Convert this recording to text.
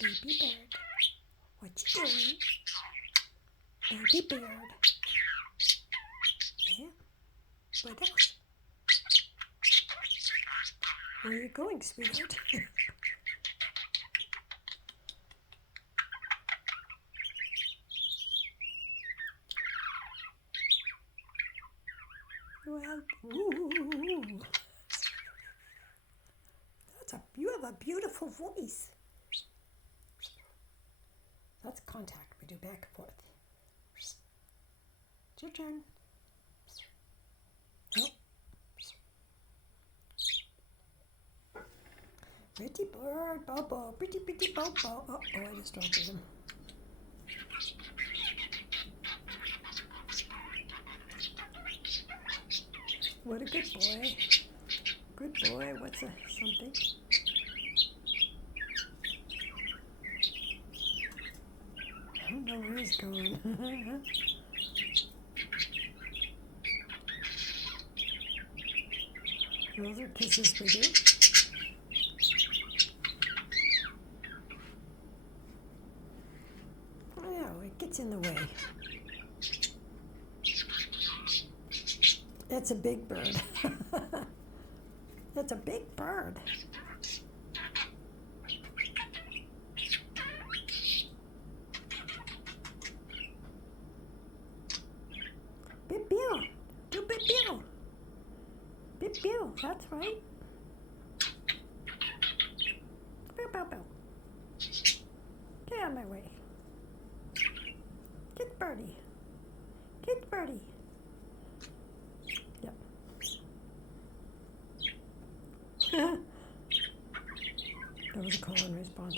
Baby bird. What you doing? Baby bird. Yeah. What else? Where are you going, sweetheart? Well, ooh. You have a beautiful voice. That's contact. We do back and forth. It's your turn. Oh. Pretty bird, Bobo. Pretty Bobo. Oh, I distracted him. What a good boy. Good boy. What's something? I don't know where he's going. Those are kisses for you. Oh, no, it gets in the way. That's a big bird. That's a big bird. Bip Bill. Do Bip Bill. Bip Bill, that's right. Bill, Bill, Bill. Get out of my way. Get Birdie. Get Birdie. Yep. That was a call and response.